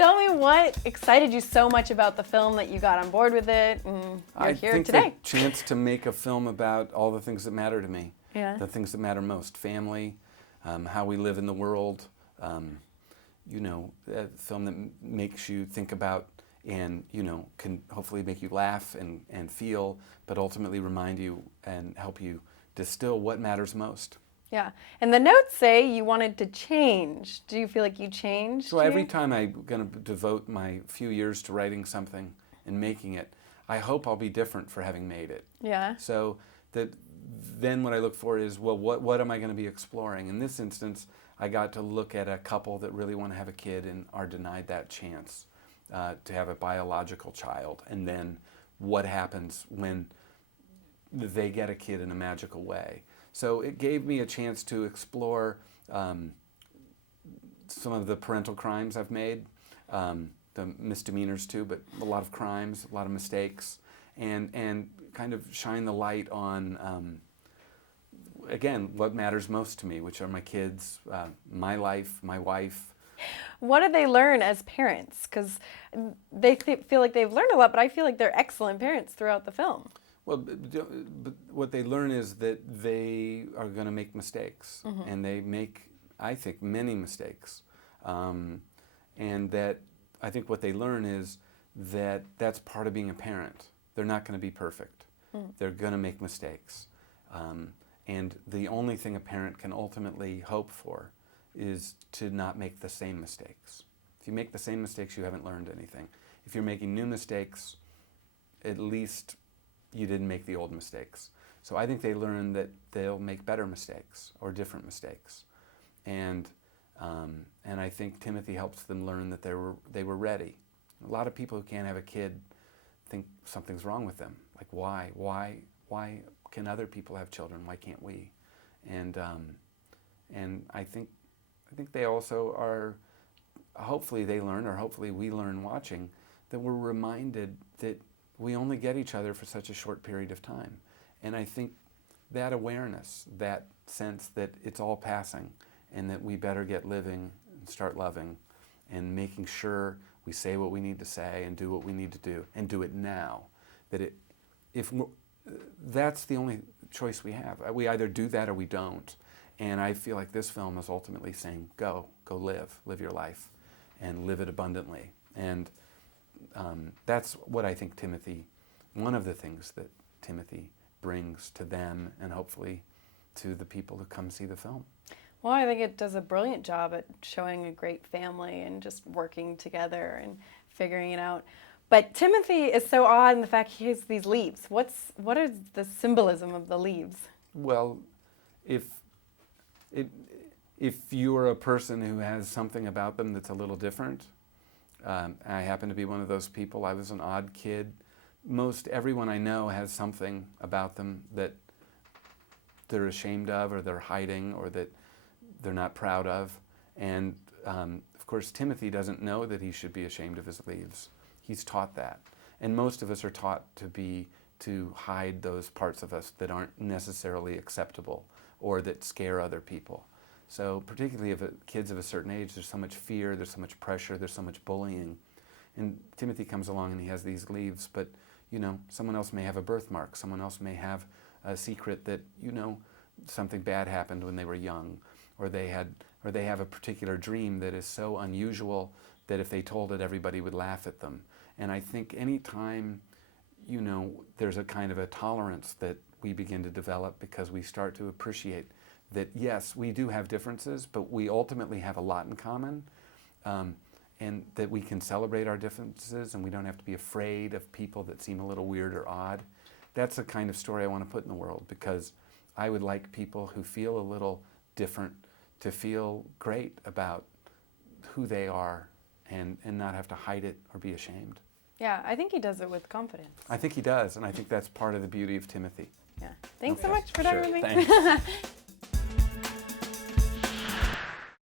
Tell me what excited you so much about the film that you got on board with it, and you're here think today. the chance to make a film about all the things that matter to me, Yeah. the things that matter most, family, how we live in the world, a film that makes you think about and, can hopefully make you laugh and feel, but ultimately remind you and help you distill what matters most. Yeah, and the notes say you wanted to change. Do you feel like you changed? So every time I'm going to devote my few years to writing something and making it, I hope I'll be different for having made it. Yeah. So then what I look for is, well, what am I going to be exploring? In this instance, I got to look at a couple that really want to have a kid and are denied that chance to have a biological child. And then what happens when they get a kid in a magical way. So it gave me a chance to explore some of the parental crimes I've made, the misdemeanors too, but a lot of crimes, a lot of mistakes, and kind of shine the light on, again, what matters most to me, which are my kids, my life, my wife. What do they learn as parents? Because they feel like they've learned a lot, but I feel like they're excellent parents throughout the film. Well, but what they learn is that they are going to make mistakes, and they make, I think, many mistakes. And that I think what they learn is that that's part of being a parent. They're not going to be perfect. They're going to make mistakes. And the only thing a parent can ultimately hope for is to not make the same mistakes. If you make the same mistakes, you haven't learned anything. If you're making new mistakes, at least you didn't make the old mistakes. So I think they learn that they'll make better mistakes or different mistakes. And I think Timothy helps them learn that they were ready. A lot of people who can't have a kid think something's wrong with them. Like, why can other people have children? Why can't we? And I think they also are, hopefully they learn, or hopefully we learn watching, that we're reminded that we only get each other for such a short period of time. And I think that awareness, that sense that it's all passing and that we better get living and start loving and making sure we say what we need to say and do what we need to do and do it now. That's the only choice we have. We either do that or we don't. And I feel like this film is ultimately saying, go live your life and live it abundantly. And that's what I think one of the things that Timothy brings to them and hopefully to the people who come see the film. Well, I think it does a brilliant job at showing a great family and just working together and figuring it out. But Timothy is so odd in the fact he has these leaves. What is the symbolism of the leaves? Well, if you're a person who has something about them that's a little different, I happen to be one of those people. I was an odd kid. Most everyone I know has something about them that they're ashamed of, or they're hiding, or that they're not proud of. And of course, Timothy doesn't know that he should be ashamed of his leaves. He's taught that. And most of us are taught to hide those parts of us that aren't necessarily acceptable or that scare other people. So particularly if kids of a certain age, there's so much fear, there's so much pressure, there's so much bullying. And Timothy comes along and he has these leaves, but someone else may have a birthmark, someone else may have a secret that, something bad happened when they were young, or they have a particular dream that is so unusual that if they told it, everybody would laugh at them. And I think any time, there's a kind of a tolerance that we begin to develop because we start to appreciate that, yes, we do have differences, but we ultimately have a lot in common, and that we can celebrate our differences and we don't have to be afraid of people that seem a little weird or odd. That's the kind of story I want to put in the world, because I would like people who feel a little different to feel great about who they are and not have to hide it or be ashamed. Yeah, I think he does it with confidence. I think he does, and I think that's part of the beauty of Timothy. Yeah. Thanks so Okay. much for talking Sure. with me. Thanks.